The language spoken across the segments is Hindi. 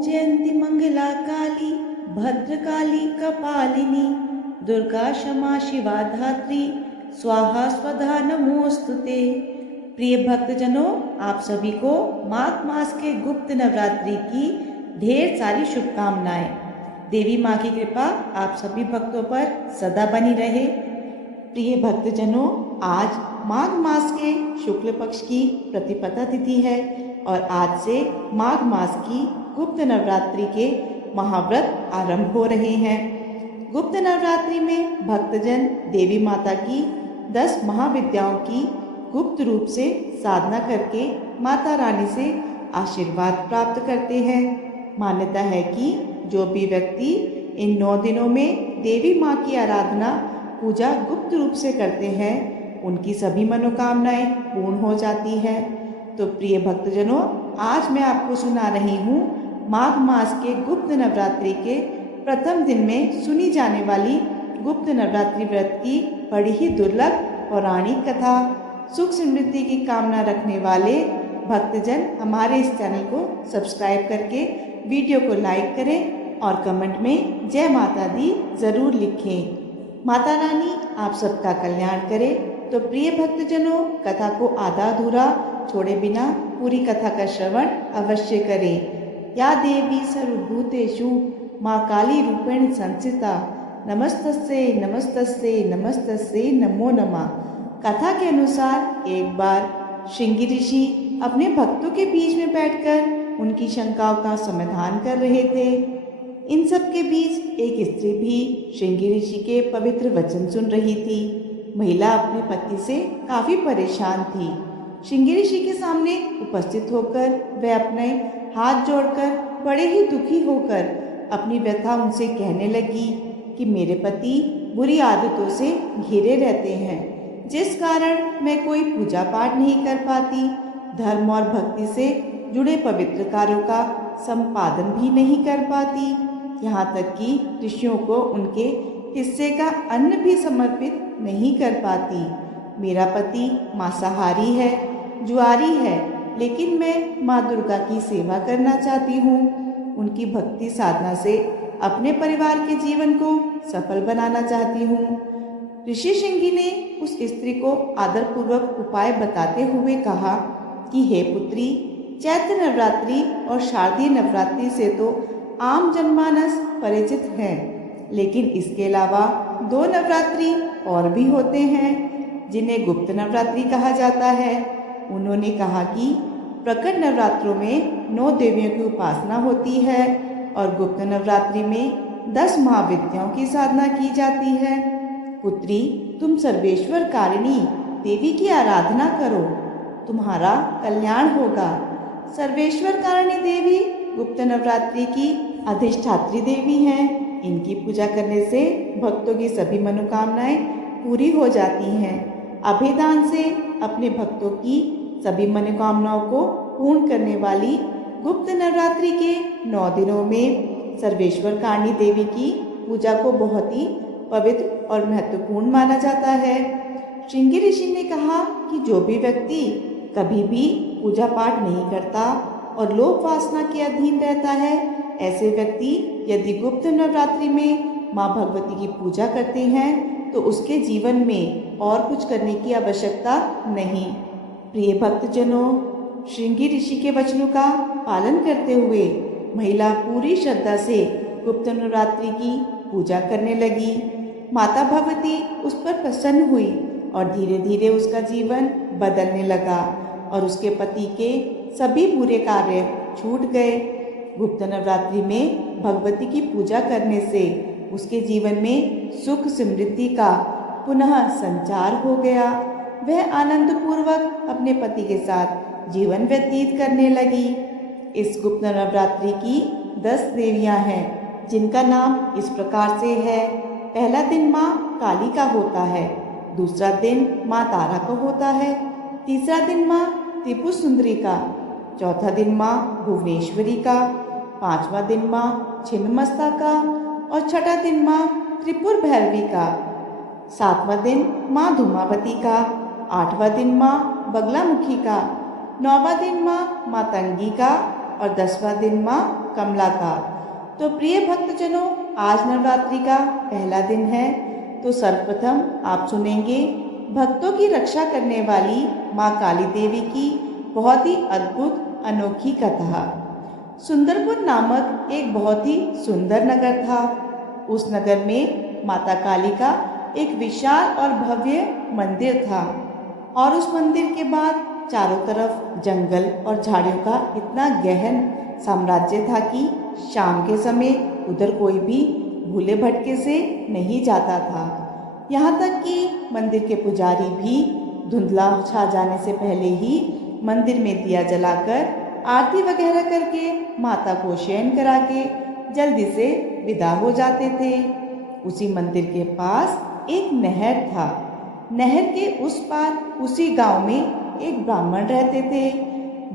जयंती मंगला काली भद्रकाली कपालिनी दुर्गा क्षमा शिवा धात्री स्वाहा स्वधा नमोस्तुते। प्रिय भक्तजनों, आप सभी को माघ मास के गुप्त नवरात्रि की ढेर सारी शुभकामनाएं। देवी माँ की कृपा आप सभी भक्तों पर सदा बनी रहे। प्रिय भक्तजनों, आज माघ मास के शुक्ल पक्ष की प्रतिपदा तिथि है और आज से माघ मास की गुप्त नवरात्रि के महाव्रत आरंभ हो रहे हैं। गुप्त नवरात्रि में भक्तजन देवी माता की 10 महाविद्याओं की गुप्त रूप से साधना करके माता रानी से आशीर्वाद प्राप्त करते हैं। मान्यता है कि जो भी व्यक्ति इन 9 दिनों में देवी माँ की आराधना पूजा गुप्त रूप से करते हैं, उनकी सभी मनोकामनाएं पूर्ण हो जाती है। तो प्रिय भक्तजनों, आज मैं आपको सुना रही हूँ माघ मास के गुप्त नवरात्रि के प्रथम दिन में सुनी जाने वाली गुप्त नवरात्रि व्रत की बड़ी ही दुर्लभ पौराणिक कथा। सुख समृद्धि की कामना रखने वाले भक्तजन हमारे इस चैनल को सब्सक्राइब करके वीडियो को लाइक करें और कमेंट में जय माता दी जरूर लिखें। माता रानी आप सबका कल्याण करे। तो प्रिय भक्तजनों, कथा को आधा अधूरा छोड़े बिना पूरी कथा का श्रवण अवश्य करें। या देवी सर्वभूतेषु माँ काली रूपेण संस्थिता नमस्तस्यै नमस्तस्यै नमस्तस्यै नमो नमः। कथा के अनुसार एक बार श्रृंगी ऋषि अपने भक्तों के बीच में बैठकर उनकी शंकाओं का समाधान कर रहे थे। इन सब के बीच एक स्त्री भी श्रृंगी ऋषि के पवित्र वचन सुन रही थी। महिला अपने पति से काफी परेशान थी। श्रृंगी ऋषि के सामने उपस्थित होकर वह अपने हाथ जोड़कर बड़े ही दुखी होकर अपनी व्यथा उनसे कहने लगी कि मेरे पति बुरी आदतों से घिरे रहते हैं, जिस कारण मैं कोई पूजा पाठ नहीं कर पाती, धर्म और भक्ति से जुड़े पवित्र कार्यों का संपादन भी नहीं कर पाती, यहाँ तक कि ऋषियों को उनके हिस्से का अन्न भी समर्पित नहीं कर पाती। मेरा पति मांसाहारी है, जुआरी है, लेकिन मैं माँ दुर्गा की सेवा करना चाहती हूँ। उनकी भक्ति साधना से अपने परिवार के जीवन को सफल बनाना चाहती हूँ। ऋषि श्रृंगी ने उस स्त्री को आदरपूर्वक उपाय बताते हुए कहा कि हे पुत्री, चैत्र नवरात्रि और शारदीय नवरात्रि से तो आम जनमानस परिचित है, लेकिन इसके अलावा 2 नवरात्रि और भी होते हैं जिन्हें गुप्त नवरात्रि कहा जाता है। उन्होंने कहा कि प्रकट नवरात्रों में 9 देवियों की उपासना होती है और गुप्त नवरात्रि में 10 महाविद्याओं की साधना की जाती है। पुत्री, तुम सर्वेश्वर कारिणी देवी की आराधना करो, तुम्हारा कल्याण होगा। सर्वेश्वर कारिणी देवी गुप्त नवरात्रि की अधिष्ठात्री देवी हैं। इनकी पूजा करने से भक्तों की सभी मनोकामनाएं पूरी हो जाती हैं। अभेदान से अपने भक्तों की सभी मनोकामनाओं को पूर्ण करने वाली गुप्त नवरात्रि के 9 दिनों में सर्वेश्वर कारिणी देवी की पूजा को बहुत ही पवित्र और महत्वपूर्ण माना जाता है। श्रृंगी ऋषि ने कहा कि जो भी व्यक्ति कभी भी पूजा पाठ नहीं करता और लोभ वासना के अधीन रहता है, ऐसे व्यक्ति यदि गुप्त नवरात्रि में माँ भगवती की पूजा करते हैं तो उसके जीवन में और कुछ करने की आवश्यकता नहीं। प्रिय भक्तजनों, श्रृंगी ऋषि के वचनों का पालन करते हुए महिला पूरी श्रद्धा से गुप्त नवरात्रि की पूजा करने लगी। माता भगवती उस पर प्रसन्न हुई और धीरे धीरे उसका जीवन बदलने लगा और उसके पति के सभी बुरे कार्य छूट गए। गुप्त नवरात्रि में भगवती की पूजा करने से उसके जीवन में सुख समृद्धि का पुनः संचार हो गया। वह आनंद पूर्वक अपने पति के साथ जीवन व्यतीत करने लगी। इस गुप्त नवरात्रि की 10 देवियां हैं, जिनका नाम इस प्रकार से है। पहला दिन माँ काली का होता है, दूसरा दिन माँ तारा का होता है, तीसरा दिन माँ त्रिपुर सुंदरी का, चौथा दिन माँ भुवनेश्वरी का, 5वां दिन माँ छिन्नमस्ता का और छठा दिन माँ त्रिपुर भैरवी का, 7वां दिन माँ धूमावती का, 8वां दिन माँ बगलामुखी का, 9वां दिन माँ मातंगी का और 10वां दिन माँ कमला का। तो प्रिय भक्तजनों, आज नवरात्रि का पहला दिन है, तो सर्वप्रथम आप सुनेंगे भक्तों की रक्षा करने वाली माँ काली देवी की बहुत ही अद्भुत अनोखी कथा। सुंदरपुर नामक एक बहुत ही सुंदर नगर था। उस नगर में माता काली का एक विशाल और भव्य मंदिर था और उस मंदिर के बाद चारों तरफ जंगल और झाड़ियों का इतना गहन साम्राज्य था कि शाम के समय उधर कोई भी भूले भटके से नहीं जाता था। यहाँ तक कि मंदिर के पुजारी भी धुंधला छा जाने से पहले ही मंदिर में दिया जलाकर आरती वगैरह करके माता को शयन करा के जल्दी से विदा हो जाते थे। उसी मंदिर के पास एक नहर था। नहर के उस पार उसी गांव में एक ब्राह्मण रहते थे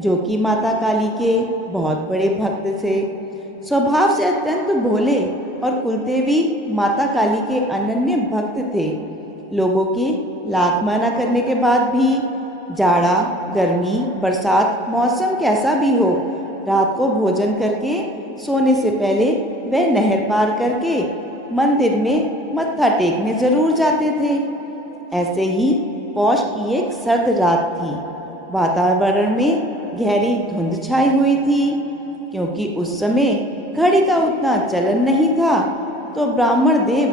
जो कि माता काली के बहुत बड़े भक्त थे। स्वभाव से अत्यंत भोले और कुलदेवी माता काली के अनन्य भक्त थे। लोगों के लाख मना करने के बाद भी जाड़ा, गर्मी, बरसात, मौसम कैसा भी हो, रात को भोजन करके सोने से पहले वह नहर पार करके मंदिर में मत्था टेकने जरूर जाते थे। ऐसे ही पौष की एक सर्द रात थी। वातावरण में गहरी धुंध छाई हुई थी क्योंकि उस समय घड़ी का उतना चलन नहीं था। तो ब्राह्मण देव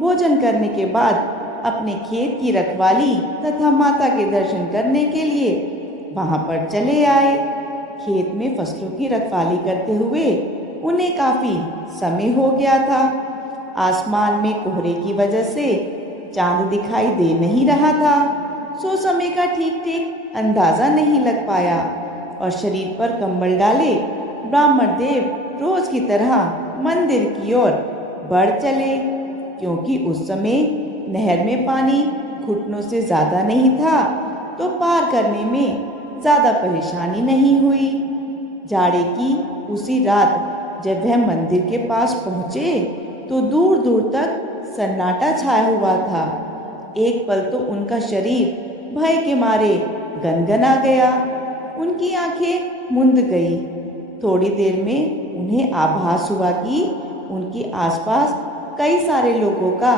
भोजन करने के बाद अपने खेत की रखवाली तथा माता के दर्शन करने के लिए वहां पर चले आए। खेत में फसलों की रखवाली करते हुए उन्हें काफी समय हो गया था। आसमान में कोहरे की वजह से चांद दिखाई दे नहीं रहा था, सो समय का ठीक ठीक अंदाजा नहीं लग पाया और शरीर पर कंबल डाले ब्राह्मण देव रोज की तरह मंदिर की ओर बढ़ चले क्योंकि उस समय नहर में पानी घुटनों से ज्यादा नहीं था, तो पार करने में ज्यादा परेशानी नहीं हुई। जाड़े की उसी रात जब वह मंदिर के पास पहुंचे तो दूर दूर तक सन्नाटा छाया हुआ था। एक पल तो उनका शरीर भय के मारे गनगना गया, उनकी आंखें मुंद गई। थोड़ी देर में उन्हें आभास हुआ कि उनके आसपास कई सारे लोगों का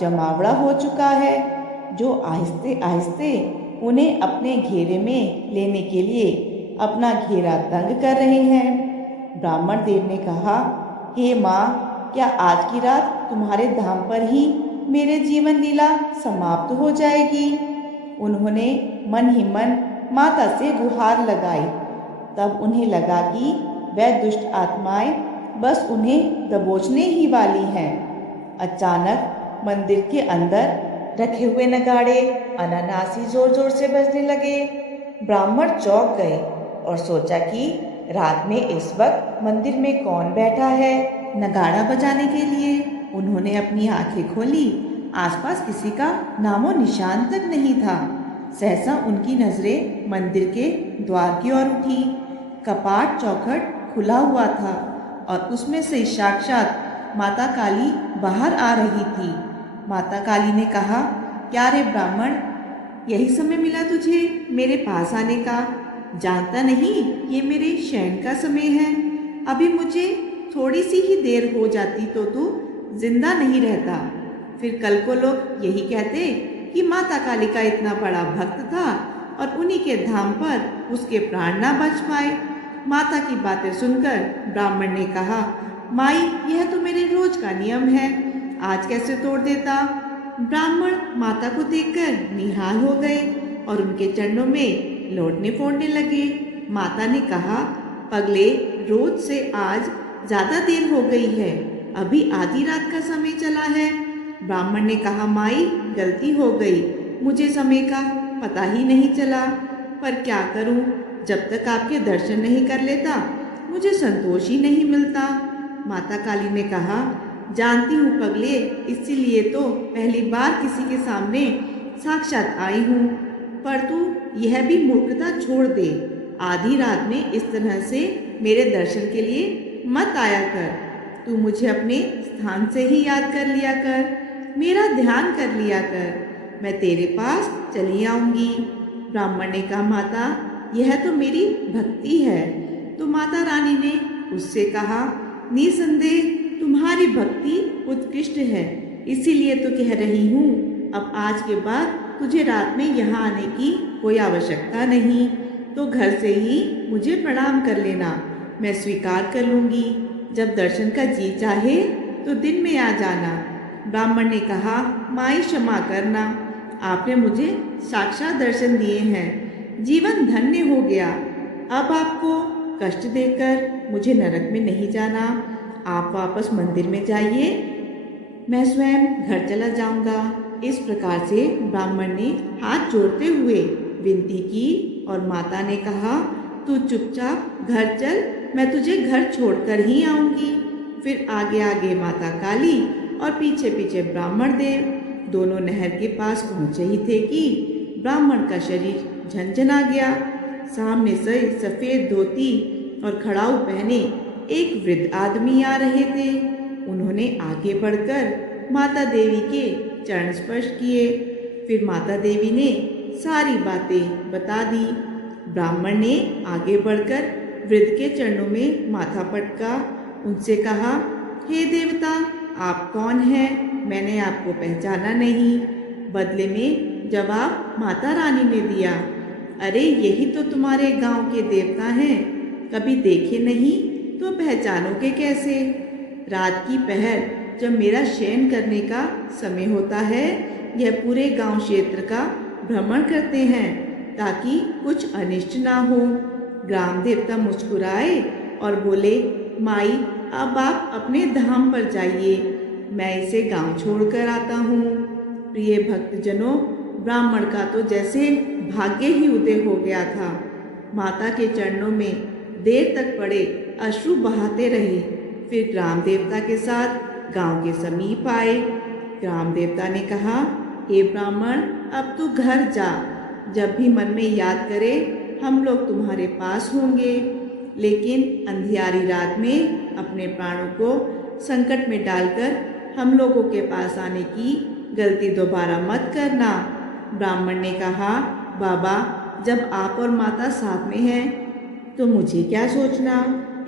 जमावड़ा हो चुका है जो आहिस्ते आहिस्ते उन्हें अपने घेरे में लेने के लिए अपना घेरा तंग कर रहे हैं। ब्राह्मण देव ने कहा, हे माँ, क्या आज की रात तुम्हारे धाम पर ही मेरे जीवन लीला समाप्त हो जाएगी? उन्होंने मन ही मन माता से गुहार लगाई। तब उन्हें लगा कि वह दुष्ट आत्माएं बस उन्हें दबोचने ही वाली हैं। अचानक मंदिर के अंदर रखे हुए नगाड़े अनानासी जोर जोर से बजने लगे। ब्राह्मण चौंक गए और सोचा कि रात में इस वक्त मंदिर में कौन बैठा है नगाड़ा बजाने के लिए। उन्होंने अपनी आंखें खोली, आसपास किसी का नामो निशान तक नहीं था। सहसा उनकी नजरें मंदिर के द्वार की ओर उठी। कपाट चौखट खुला हुआ था और उसमें से साक्षात माता काली बाहर आ रही थी। माता काली ने कहा, क्या रे ब्राह्मण, यही समय मिला तुझे मेरे पास आने का? जानता नहीं ये मेरे शयन का समय है। अभी मुझे थोड़ी सी ही देर हो जाती तो तू जिंदा नहीं रहता। फिर कल को लोग यही कहते कि माता काली का इतना बड़ा भक्त था और उन्हीं के धाम पर उसके प्राण ना बच पाए। माता की बातें सुनकर ब्राह्मण ने कहा, माई, यह तो मेरे रोज का नियम है, आज कैसे तोड़ देता? ब्राह्मण माता को देखकर निहाल हो गए और उनके चरणों में लौटने फोड़ने लगे। माता ने कहा, पगले, रोज से आज ज्यादा देर हो गई है, अभी आधी रात का समय चला है। ब्राह्मण ने कहा, माई, गलती हो गई, मुझे समय का पता ही नहीं चला, पर क्या करूं, जब तक आपके दर्शन नहीं कर लेता मुझे संतोष ही नहीं मिलता। माता काली ने कहा, जानती हूँ पगले, इसीलिए तो पहली बार किसी के सामने साक्षात आई हूँ, पर तू यह भी मूर्खता छोड़ दे। आधी रात में इस तरह से मेरे दर्शन के लिए मत आया कर। तू मुझे अपने स्थान से ही याद कर लिया कर, मेरा ध्यान कर लिया कर, मैं तेरे पास चली आऊंगी। ब्राह्मण ने कहा, माता, यह तो मेरी भक्ति है, तो माता रानी ने उससे कहा, निसंदेह तुम्हारी भक्ति उत्कृष्ट है, इसीलिए तो कह रही हूँ अब आज के बाद तुझे रात में यहाँ आने की कोई आवश्यकता नहीं, तो घर से ही मुझे प्रणाम कर लेना, मैं स्वीकार कर लूँगी। जब दर्शन का जी चाहे तो दिन में आ जाना। ब्राह्मण ने कहा, माई क्षमा करना, आपने मुझे साक्षात दर्शन दिए हैं, जीवन धन्य हो गया। अब आपको कष्ट देकर मुझे नरक में नहीं जाना, आप वापस मंदिर में जाइए, मैं स्वयं घर चला जाऊंगा। इस प्रकार से ब्राह्मण ने हाथ जोड़ते हुए विनती की और माता ने कहा, तू चुपचाप घर चल, मैं तुझे घर छोड़कर ही आऊंगी। फिर आगे आगे माता काली और पीछे पीछे ब्राह्मण देव दोनों नहर के पास पहुंचे ही थे कि ब्राह्मण का शरीर झनझना गया। सामने से सफ़ेद धोती और खड़ाऊ पहने एक वृद्ध आदमी आ रहे थे। उन्होंने आगे बढ़कर माता देवी के चरण स्पर्श किए। फिर माता देवी ने सारी बातें बता दी। ब्राह्मण ने आगे बढ़कर वृद्ध के चरणों में माथा पटका, उनसे कहा, हे देवता, आप कौन हैं? मैंने आपको पहचाना नहीं। बदले में जवाब माता रानी ने दिया, अरे यही तो तुम्हारे गांव के देवता हैं, कभी देखे नहीं तो पहचानोगे कैसे? रात की पहर जब मेरा शयन करने का समय होता है, यह पूरे गांव क्षेत्र का भ्रमण करते हैं ताकि कुछ अनिष्ट ना हो। ग्राम देवता मुस्कुराए और बोले, माई अब आप अपने धाम पर जाइए, मैं इसे गांव छोड़कर आता हूँ। प्रिय भक्तजनों, ब्राह्मण का तो जैसे भाग्य ही उदय हो गया था। माता के चरणों में देर तक पड़े अश्रु बहाते रहे। फिर ग्राम देवता के साथ गांव के समीप आए। ग्राम देवता ने कहा, हे ब्राह्मण, अब तू घर जा, जब भी मन में याद करे हम लोग तुम्हारे पास होंगे, लेकिन अंधियारी रात में अपने प्राणों को संकट में डालकर हम लोगों के पास आने की गलती दोबारा मत करना। ब्राह्मण ने कहा, बाबा, जब आप और माता साथ में हैं तो मुझे क्या सोचना।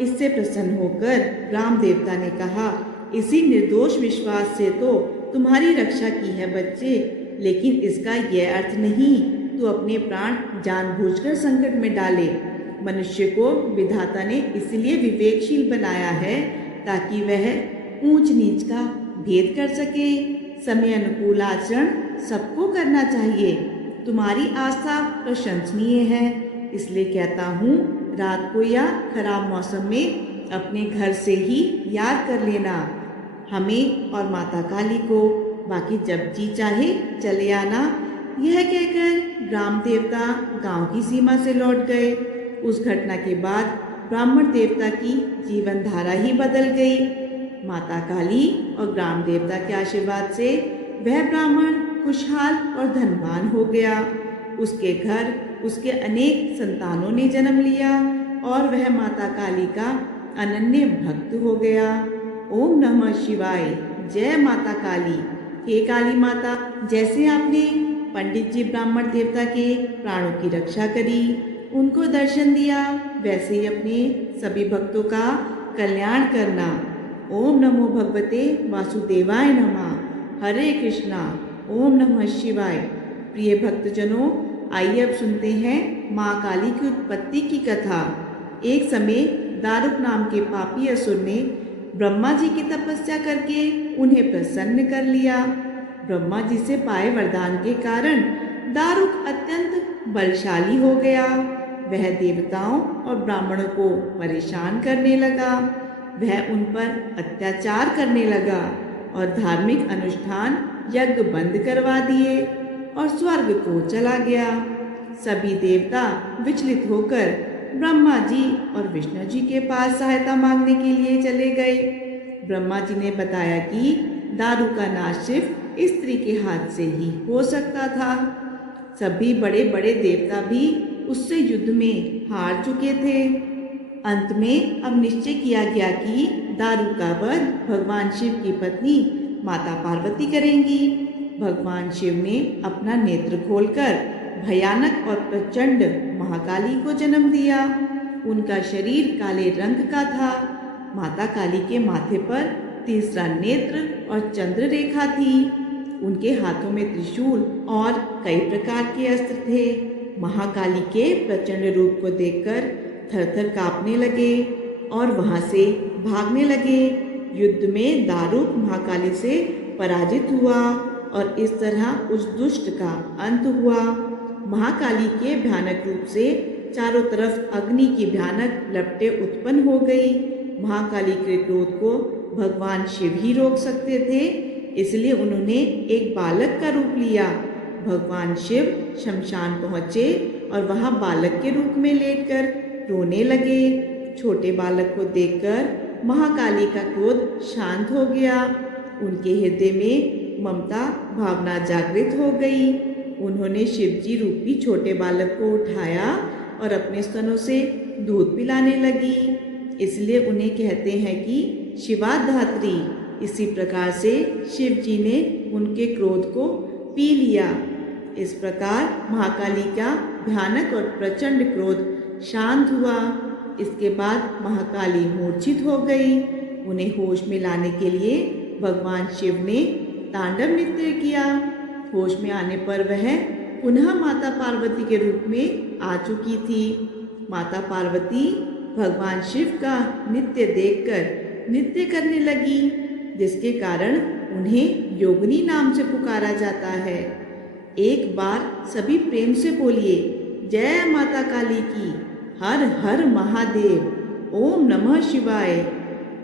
इससे प्रसन्न होकर ग्राम देवता ने कहा, इसी निर्दोष विश्वास से तो तुम्हारी रक्षा की है बच्चे, लेकिन इसका यह अर्थ नहीं तू अपने प्राण जानबूझकर संकट में डाले। मनुष्य को विधाता ने इसलिए विवेकशील बनाया है ताकि वह ऊंच नीच का भेद कर सके। समय अनुकूल आचरण सबको करना चाहिए। तुम्हारी आस्था प्रशंसनीय है, इसलिए कहता हूँ रात को या खराब मौसम में अपने घर से ही याद कर लेना हमें और माता काली को, बाकी जब जी चाहे चले आना। यह कहकर ग्राम देवता गांव की सीमा से लौट गए। उस घटना के बाद ब्राह्मण देवता की जीवन धारा ही बदल गई। माता काली और ग्राम देवता के आशीर्वाद से वह ब्राह्मण खुशहाल और धनवान हो गया। उसके घर उसके अनेक संतानों ने जन्म लिया और वह माता काली का अनन्य भक्त हो गया। ओम नमः शिवाय। जय माता काली। हे काली माता, जैसे आपने पंडित जी ब्राह्मण देवता के प्राणों की रक्षा करी, उनको दर्शन दिया, वैसे ही अपने सभी भक्तों का कल्याण करना। ओम नमो भगवते वासुदेवाय नमः। हरे कृष्णा। ओम नमः शिवाय। प्रिय भक्तजनों, आइए अब सुनते हैं माँ काली की उत्पत्ति की कथा। एक समय दारुक नाम के पापी असुर ने ब्रह्मा जी की तपस्या करके उन्हें प्रसन्न कर लिया। ब्रह्मा जी से पाए वरदान के कारण दारुक अत्यंत बलशाली हो गया। वह देवताओं और ब्राह्मणों को परेशान करने लगा। वह उन पर अत्याचार करने लगा और धार्मिक अनुष्ठान यज्ञ बंद करवा दिए और स्वर्ग को चला गया। सभी देवता विचलित होकर ब्रह्मा जी और विष्णु जी के पास सहायता मांगने के लिए चले गए। ब्रह्मा जी ने बताया कि दारू का नाश सिर्फ स्त्री के हाथ से ही हो सकता था। सभी बड़े बड़े देवता भी उससे युद्ध में हार चुके थे। अंत में अब निश्चय किया गया कि दारू का वध भगवान शिव की पत्नी माता पार्वती करेंगी। भगवान शिव ने अपना नेत्र खोलकर भयानक और प्रचंड महाकाली को जन्म दिया। उनका शरीर काले रंग का था। माता काली के माथे पर तीसरा नेत्र और चंद्र रेखा थी। उनके हाथों में त्रिशूल और कई प्रकार के अस्त्र थे। महाकाली के प्रचंड रूप को देखकर थरथर कांपने लगे और वहां से भागने लगे। युद्ध में दारूक महाकाली से पराजित हुआ और इस तरह उस दुष्ट का अंत हुआ। महाकाली के भयानक रूप से चारों तरफ अग्नि की भयानक लपटें उत्पन्न हो गई। महाकाली के क्रोध को भगवान शिव ही रोक सकते थे, इसलिए उन्होंने एक बालक का रूप लिया। भगवान शिव शमशान पहुँचे और वहाँ बालक के रूप में लेटकर रोने लगे। छोटे बालक को देखकर महाकाली का क्रोध शांत हो गया। उनके हृदय में ममता भावना जागृत हो गई। उन्होंने शिवजी रूपी छोटे बालक को उठाया और अपने स्तनों से दूध पिलाने लगी, इसलिए उन्हें कहते हैं कि शिवाधात्री। इसी प्रकार से शिवजी ने उनके क्रोध को पी लिया। इस प्रकार महाकाली का भयानक और प्रचंड क्रोध शांत हुआ। इसके बाद महाकाली मूर्छित हो गई। उन्हें होश में लाने के लिए भगवान शिव ने तांडव नृत्य किया। होश में आने पर वह पुनः माता पार्वती के रूप में आ चुकी थी। माता पार्वती भगवान शिव का नृत्य देखकर नृत्य करने लगी, जिसके कारण उन्हें योगिनी नाम से पुकारा जाता है। एक बार सभी प्रेम से बोलिए, जय माता काली की, हर हर महादेव, ओम नमः शिवाय।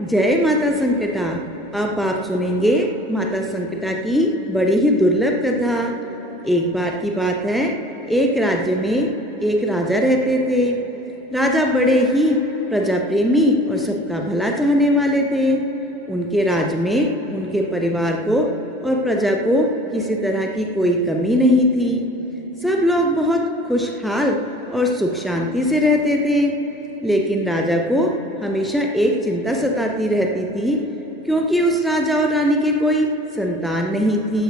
जय माता संकटा। अब आप सुनेंगे माता संकटा की बड़ी ही दुर्लभ कथा। एक बार की बात है, एक राज्य में एक राजा रहते थे। राजा बड़े ही प्रजा प्रेमी और सबका भला चाहने वाले थे। उनके राज में उनके परिवार को और प्रजा को किसी तरह की कोई कमी नहीं थी। सब लोग बहुत खुशहाल और सुख शांति से रहते थे। लेकिन राजा को हमेशा एक चिंता सताती रहती थी, क्योंकि उस राजा और रानी के कोई संतान नहीं थी।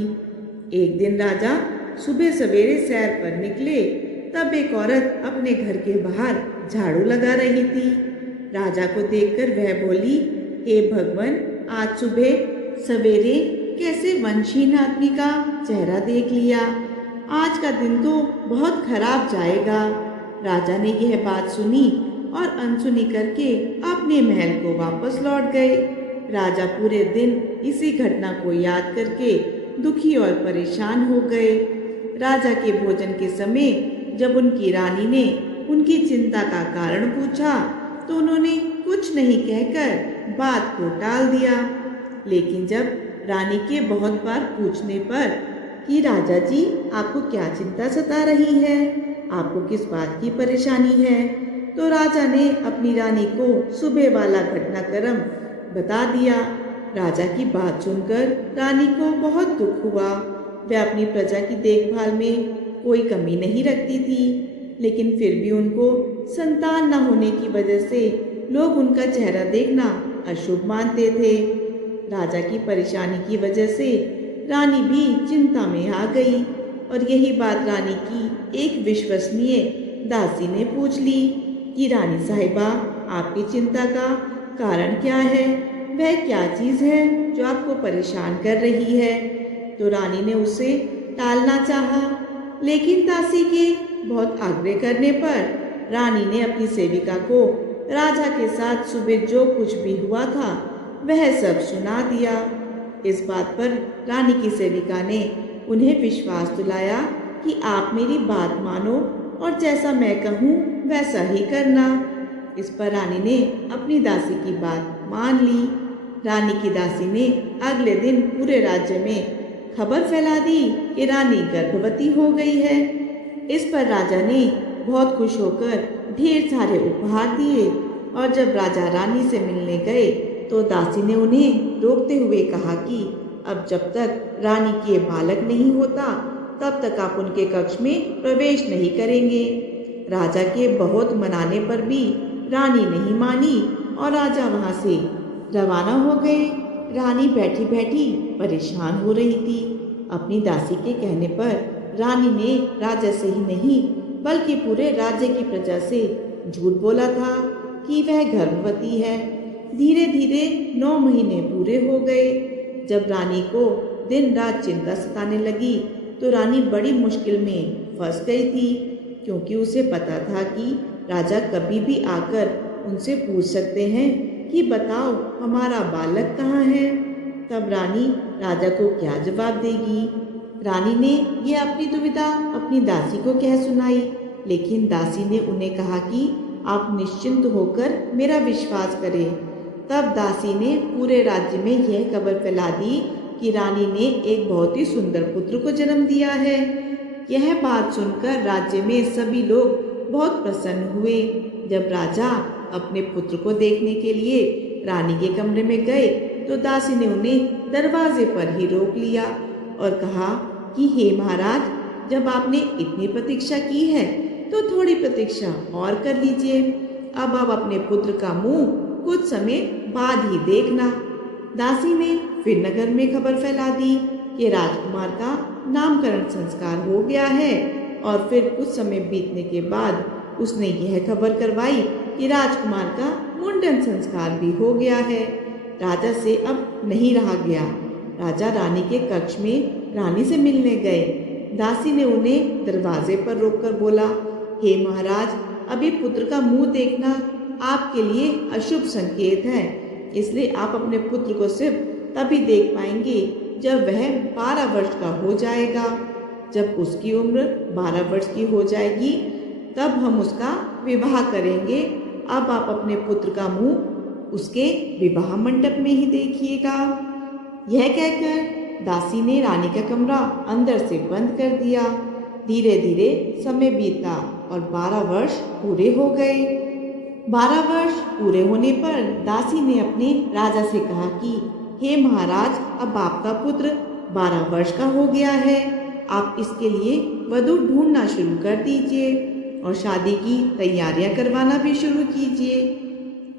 एक दिन राजा सुबह सवेरे सैर पर निकले, तब एक औरत अपने घर के बाहर झाड़ू लगा रही थी। राजा को देखकर वह बोली, हे भगवान, आज सुबह सवेरे कैसे वंशीन आदमी का चेहरा देख लिया। आज का दिन तो बहुत खराब जाएगा। राजा ने यह बात सुनी और अनसुनी करके अपने महल को वापस लौट गए। राजा पूरे दिन इसी घटना को याद करके दुखी और परेशान हो गए। राजा के भोजन के समय जब उनकी रानी ने उनकी चिंता का कारण पूछा, तो उन्होंने कुछ नहीं कहकर बात को टाल दिया। लेकिन जब रानी के बहुत बार पूछने पर कि राजा जी, आपको क्या चिंता सता रही है, आपको किस बात की परेशानी है, तो राजा ने अपनी रानी को सुबह वाला घटनाक्रम बता दिया। राजा की बात सुनकर रानी को बहुत दुख हुआ। वह अपनी प्रजा की देखभाल में कोई कमी नहीं रखती थी, लेकिन फिर भी उनको संतान न होने की वजह से लोग उनका चेहरा देखना अशुभ मानते थे। राजा की परेशानी की वजह से रानी भी चिंता में आ गई और यही बात रानी की एक विश्वसनीय दासी ने पूछ ली कि रानी साहिबा, आपकी चिंता का कारण क्या है? वह क्या चीज़ है जो आपको परेशान कर रही है? तो रानी ने उसे टालना चाहा, लेकिन दासी के बहुत आग्रह करने पर रानी ने अपनी सेविका को राजा के साथ सुबह जो कुछ भी हुआ था वह सब सुना दिया। इस बात पर रानी की सेविका ने उन्हें विश्वास दिलाया कि आप मेरी बात मानो और जैसा मैं कहूँ वैसा ही करना। इस पर रानी ने अपनी दासी की बात मान ली। रानी की दासी ने अगले दिन पूरे राज्य में खबर फैला दी कि रानी गर्भवती हो गई है। इस पर राजा ने बहुत खुश होकर ढेर सारे उपहार दिए और जब राजा रानी से मिलने गए तो दासी ने उन्हें रोकते हुए कहा कि अब जब तक रानी के बालक नहीं होता तब तक आप उनके कक्ष में प्रवेश नहीं करेंगे। राजा के बहुत मनाने पर भी रानी नहीं मानी और राजा वहां से रवाना हो गए। रानी बैठी बैठी परेशान हो रही थी। अपनी दासी के कहने पर रानी ने राजा से ही नहीं बल्कि पूरे राज्य की प्रजा से झूठ बोला था कि वह गर्भवती है। धीरे धीरे 9 महीने पूरे हो गए। जब रानी को दिन रात चिंता सताने लगी तो रानी बड़ी मुश्किल में फंस गई थी, क्योंकि उसे पता था कि राजा कभी भी आकर उनसे पूछ सकते हैं कि बताओ हमारा बालक कहाँ है। तब रानी राजा को क्या जवाब देगी। रानी ने यह अपनी दुविधा अपनी दासी को कह सुनाई, लेकिन दासी ने उन्हें कहा कि आप निश्चिंत होकर मेरा विश्वास करें। तब दासी ने पूरे राज्य में यह खबर फैला दी कि रानी ने एक बहुत ही सुंदर पुत्र को जन्म दिया है। यह बात सुनकर राज्य में सभी लोग बहुत प्रसन्न हुए। जब राजा अपने पुत्र को देखने के लिए रानी के कमरे में गए तो दासी ने उन्हें दरवाजे पर ही रोक लिया और कहा कि हे महाराज, जब आपने इतनी प्रतीक्षा की है तो थोड़ी प्रतीक्षा और कर लीजिए। अब आप अपने पुत्र का मुंह कुछ समय बाद ही देखना। दासी ने फिर नगर में खबर फैला दी कि राजकुमार का नामकरण संस्कार हो गया है, और फिर कुछ समय बीतने के बाद उसने यह खबर करवाई कि राजकुमार का मुंडन संस्कार भी हो गया है। राजा से अब नहीं रहा गया। राजा रानी के कक्ष में रानी से मिलने गए। दासी ने उन्हें दरवाजे पर रोककर बोला, हे महाराज, अभी पुत्र का मुंह देखना आपके लिए अशुभ संकेत है, इसलिए आप अपने पुत्र को सिर्फ तभी देख पाएंगे जब वह 12 वर्ष का हो जाएगा। जब उसकी उम्र 12 वर्ष की हो जाएगी तब हम उसका विवाह करेंगे। अब आप अपने पुत्र का मुंह उसके विवाह मंडप में ही देखिएगा। यह कहकर दासी ने रानी का कमरा अंदर से बंद कर दिया। धीरे धीरे समय बीता और 12 वर्ष पूरे हो गए। 12 वर्ष पूरे होने पर दासी ने अपने राजा से कहा कि हे महाराज, अब आपका पुत्र 12 वर्ष का हो गया है। आप इसके लिए वधू ढूंढना शुरू कर दीजिए और शादी की तैयारियां करवाना भी शुरू कीजिए।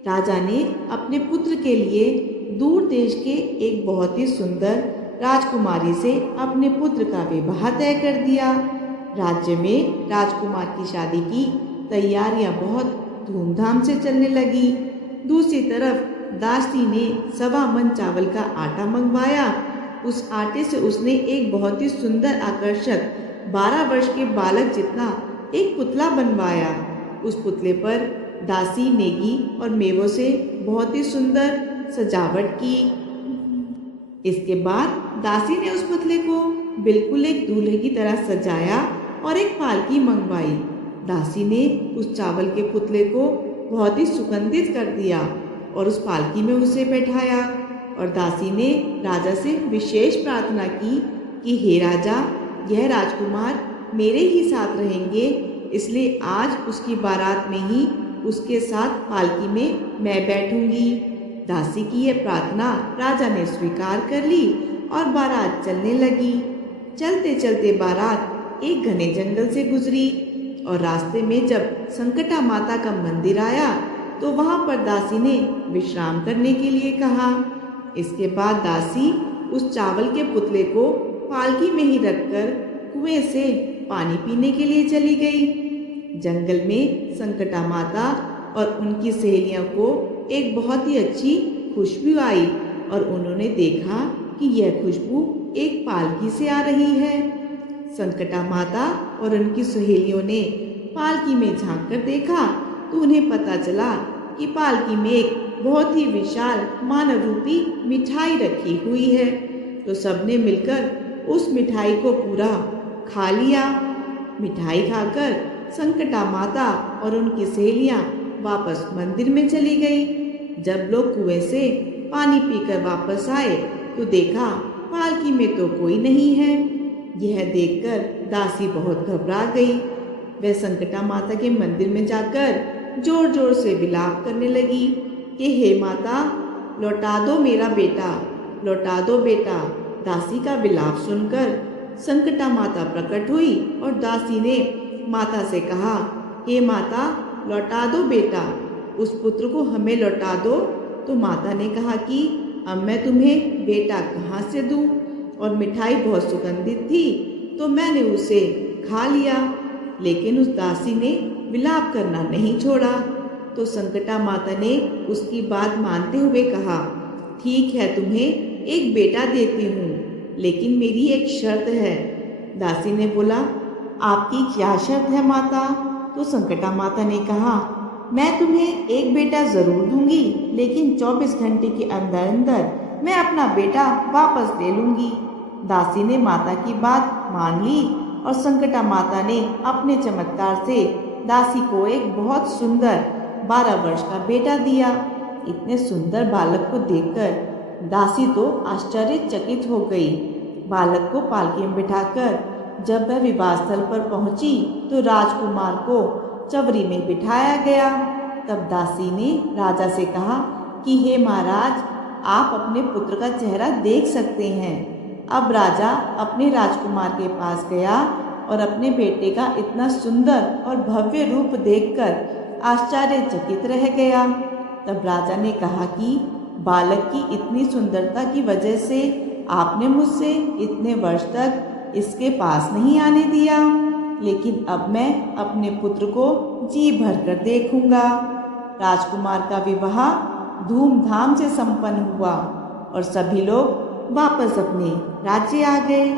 राजा ने अपने पुत्र के लिए दूर देश के एक बहुत ही सुंदर राजकुमारी से अपने पुत्र का विवाह तय कर दिया। राज्य में राजकुमार की शादी की तैयारियां बहुत धूमधाम से चलने लगी। दूसरी तरफ दासी ने 1.25 मन चावल का आटा मंगवाया। उस आटे से उसने एक बहुत ही सुंदर आकर्षक 12 वर्ष के बालक जितना एक पुतला बनवाया। उस पुतले पर दासी नेगी और मेवों से बहुत ही सुंदर सजावट की। इसके बाद दासी ने उस पुतले को बिल्कुल एक दूल्हे की तरह सजाया और एक पालकी मंगवाई। दासी ने उस चावल के पुतले को बहुत ही सुगंधित कर दिया और उस पालकी में उसे बैठाया। और दासी ने राजा से विशेष प्रार्थना की कि हे राजा, यह राजकुमार मेरे ही साथ रहेंगे, इसलिए आज उसकी बारात में ही उसके साथ पालकी में मैं बैठूंगी। दासी की यह प्रार्थना राजा ने स्वीकार कर ली और बारात चलने लगी। चलते चलते बारात एक घने जंगल से गुजरी और रास्ते में जब संकटा माता का मंदिर आया तो वहां पर दासी ने विश्राम करने के लिए कहा। इसके बाद दासी उस चावल के पुतले को पालकी में ही रखकर कुएं से पानी पीने के लिए चली गई। जंगल में संकटा माता और उनकी सहेलियों को एक बहुत ही अच्छी खुशबू आई और उन्होंने देखा कि यह खुशबू एक पालकी से आ रही है। संकटा माता और उनकी सहेलियों ने पालकी में झांक कर देखा तो उन्हें पता चला कि पालकी में एक बहुत ही विशाल मानव रूपी मिठाई रखी हुई है। तो सबने मिलकर उस मिठाई को पूरा खा लिया। मिठाई खाकर संकटा माता और उनकी सहेलियां वापस मंदिर में चली गई। जब लोग कुएं से पानी पीकर वापस आए तो देखा पालकी में तो कोई नहीं है। यह देखकर दासी बहुत घबरा गई। वह संकटा माता के मंदिर में जाकर जोर जोर से विलाप करने लगी कि हे माता, लौटा दो मेरा बेटा, लौटा दो बेटा। दासी का विलाप सुनकर संकटा माता प्रकट हुई और दासी ने माता से कहा, हे माता, लौटा दो बेटा, उस पुत्र को हमें लौटा दो। तो माता ने कहा कि अब मैं तुम्हें बेटा कहाँ से दूँ, और मिठाई बहुत सुगंधित थी तो मैंने उसे खा लिया। लेकिन उस दासी ने विलाप करना नहीं छोड़ा। तो संकटा माता ने उसकी बात मानते हुए कहा, ठीक है, तुम्हें एक बेटा देती हूँ, लेकिन मेरी एक शर्त है। दासी ने बोला, आपकी क्या शर्त है माता? तो संकटा माता ने कहा, मैं तुम्हें एक बेटा जरूर दूंगी, लेकिन 24 घंटे के अंदर अंदर मैं अपना बेटा वापस ले लूंगी। दासी ने माता की बात मान ली और संकटा माता ने अपने चमत्कार से दासी को एक बहुत सुंदर 12 वर्ष का बेटा दिया। इतने सुंदर बालक को देखकर दासी तो आश्चर्यचकित हो गई। बालक को पालकी में बिठाकर जब वह विवाह स्थल पर पहुंची तो राजकुमार को चवरी में बिठाया गया। तब दासी ने राजा से कहा कि हे महाराज, आप अपने पुत्र का चेहरा देख सकते हैं। अब राजा अपने राजकुमार के पास गया और अपने बेटे का इतना सुंदर और भव्य रूप देखकर आश्चर्यचकित रह गया। तब राजा ने कहा कि बालक की इतनी सुंदरता की वजह से आपने मुझसे इतने वर्ष तक इसके पास नहीं आने दिया, लेकिन अब मैं अपने पुत्र को जी भर कर देखूंगा। राजकुमार का विवाह धूमधाम से संपन्न हुआ और सभी लोग वापस अपने राज्य आ गए।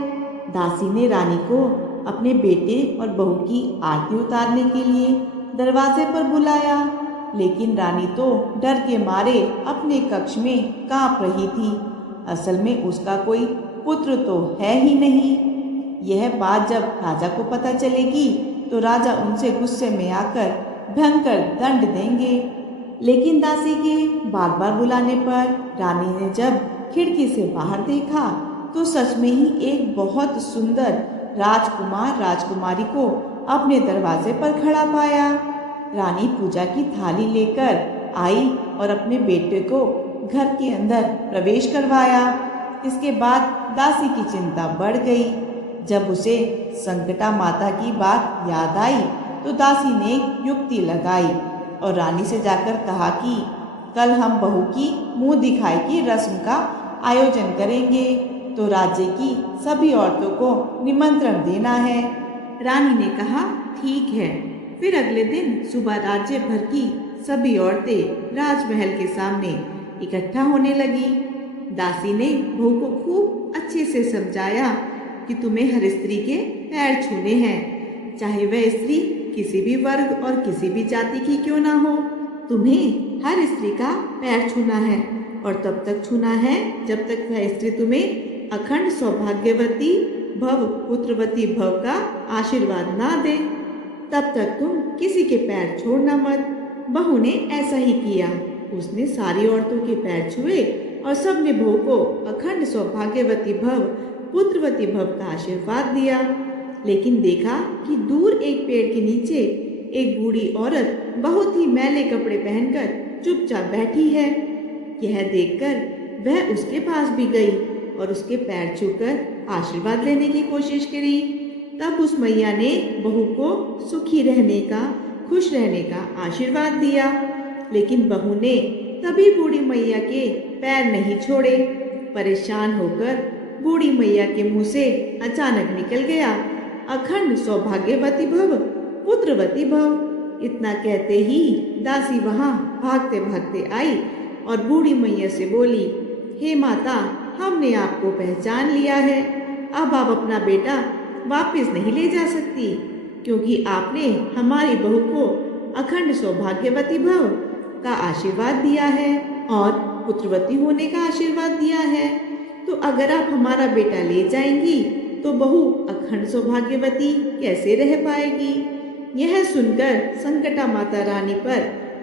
दासी ने रानी को अपने बेटे और बहू की आरती उतारने के लिए दरवाजे पर बुलाया, लेकिन रानी तो डर के मारे अपने कक्ष में कांप रही थी। असल में उसका कोई पुत्र तो है ही नहीं। यह बात जब राजा को पता चलेगी तो राजा उनसे गुस्से में आकर भयंकर दंड देंगे। लेकिन दासी के बार बार बुलाने पर रानी ने जब खिड़की से बाहर देखा तो सच में ही एक बहुत सुंदर राजकुमार राजकुमारी को अपने दरवाजे पर खड़ा पाया। रानी पूजा की थाली लेकर आई और अपने बेटे को घर के अंदर प्रवेश करवाया। इसके बाद दासी की चिंता बढ़ गई। जब उसे संकटा माता की बात याद आई तो दासी ने एक युक्ति लगाई और रानी से जाकर कहा कि कल हम बहू की मुंह दिखाई की रस्म का आयोजन करेंगे, तो राज्य की सभी औरतों को निमंत्रण देना है। रानी ने कहा, ठीक है। फिर अगले दिन सुबह राज्य भर की सभी औरतें राजमहल के सामने इकट्ठा होने लगी। दासी ने बहू को खूब अच्छे से समझाया कि तुम्हें हर स्त्री के पैर छूने हैं, चाहे वह स्त्री किसी भी वर्ग और किसी भी जाति की क्यों ना हो। तुम्हें हर स्त्री का पैर छूना है और तब तक छूना है जब तक वह स्त्री तुम्हें अखंड सौभाग्यवती भव पुत्रवती भव का आशीर्वाद ना दे, तब तक तुम किसी के पैर छोड़ना मत। बहू ने ऐसा ही किया। उसने सारी औरतों के पैर छुए और सबने बहू को अखंड सौभाग्यवती भव पुत्रवती भव का आशीर्वाद दिया। लेकिन देखा कि दूर एक पेड़ के नीचे एक बूढ़ी औरत बहुत ही मैले कपड़े पहनकर चुपचाप बैठी है। यह देखकर वह उसके पास भी गई और उसके पैर छूकर आशीर्वाद लेने की कोशिश करी। तब उस मैया ने बहू को सुखी रहने का, खुश रहने का आशीर्वाद दिया। लेकिन बहू ने तभी बूढ़ी मैया के पैर नहीं छोड़े। परेशान होकर बूढ़ी मैया के मुंह से अचानक निकल गया, अखंड सौभाग्यवती भव पुत्रवती भव। इतना कहते ही दासी वहां भागते भागते आई और बूढ़ी मैया से बोली, हे माता, हमने आपको पहचान लिया है। अब आप अपना बेटा वापस नहीं ले जा सकती, क्योंकि आपने हमारी बहू को अखंड सौभाग्यवती भव का आशीर्वाद दिया है और पुत्रवती होने का आशीर्वाद दिया है। तो अगर आप हमारा बेटा ले जाएंगी तो बहू अखंड सौभाग्यवती कैसे रह पाएगी। यह सुनकर संकटा माता रानी पर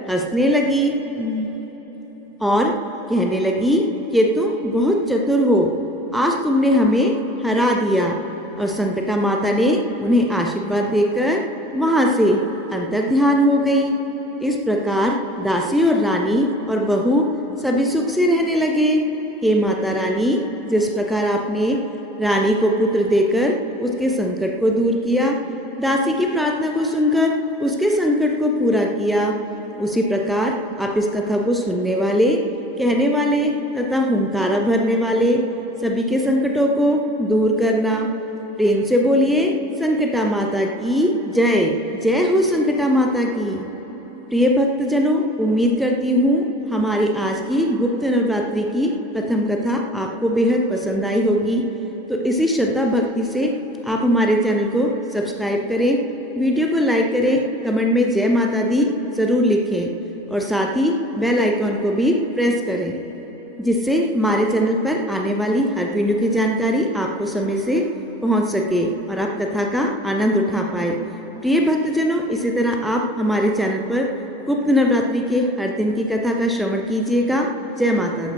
हंसने लगी और कहने लगी कि तुम बहुत चतुर हो, आज तुमने हमें हरा दिया। और संकटा माता ने उन्हें आशीर्वाद देकर वहां से अंतर ध्यान हो गई। इस प्रकार दासी और रानी और बहू सभी सुख से रहने लगे। हे माता रानी, जिस प्रकार आपने रानी को पुत्र देकर उसके संकट को दूर किया, दासी की प्रार्थना को सुनकर उसके संकट को पूरा किया, उसी प्रकार आप इस कथा को सुनने वाले, कहने वाले तथा हुंकारा भरने वाले सभी के संकटों को दूर करना। प्रेम से बोलिए संकटा माता की जय। जय हो संकटा माता की। प्रिय भक्तजनों, उम्मीद करती हूँ हमारी आज की गुप्त नवरात्रि की प्रथम कथा आपको बेहद पसंद आई होगी। तो इसी श्रद्धा भक्ति से आप हमारे चैनल को सब्सक्राइब करें, वीडियो को लाइक करें, कमेंट में जय माता दी ज़रूर लिखें और साथ ही बेल आइकॉन को भी प्रेस करें, जिससे हमारे चैनल पर आने वाली हर वीडियो की जानकारी आपको समय से पहुंच सके और आप कथा का आनंद उठा पाए। प्रिय भक्तजनों, इसी तरह आप हमारे चैनल पर गुप्त नवरात्रि के हर दिन की कथा का श्रवण कीजिएगा। जय माता दी।